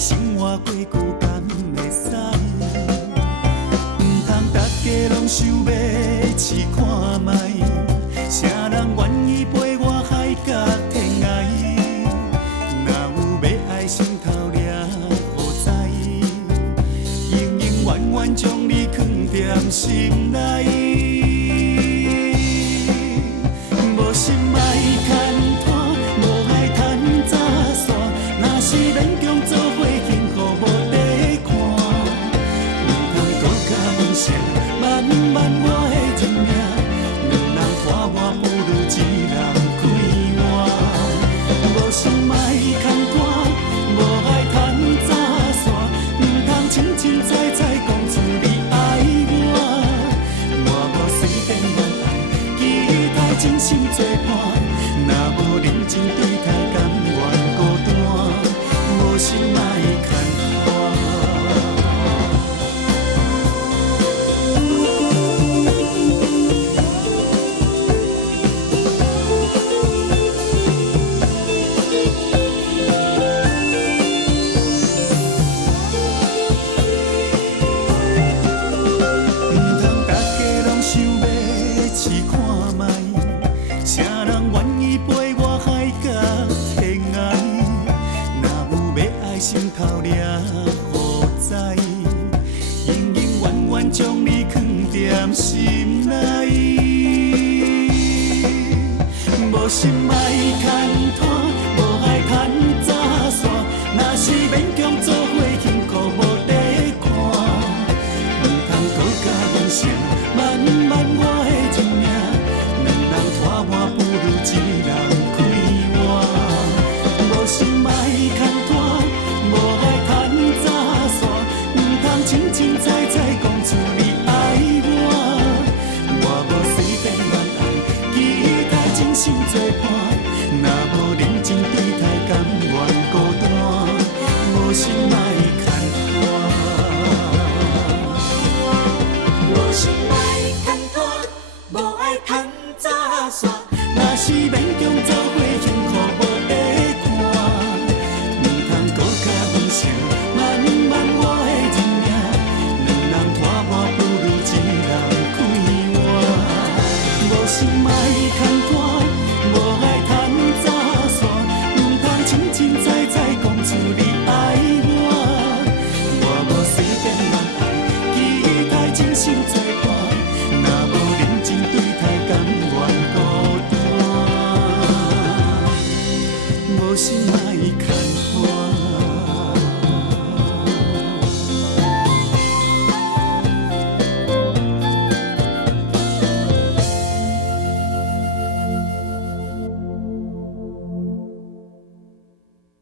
生活过久敢会使？唔通大家拢想要试看卖，啥人愿意陪我海角天涯？若有要爱心头掠好知，永永远远将你藏在心内。无心爱牵拖，无爱趁早散，若是勉强做伙幸福无地看，唔通搁甲梦想慢慢我的人命，两人拖我不如一人开换。无心爱牵拖，无爱趁早散，唔通清清彩彩讲出你爱我，我无随便乱爱，期待真心作伴。若无认真对待，甘愿孤单，无心爱牵拖。唔通大家拢想要试看卖，啥人愿意陪我海角天涯？若有要爱心头掠好知，永永远远将你藏在心内。无心爱牵拖。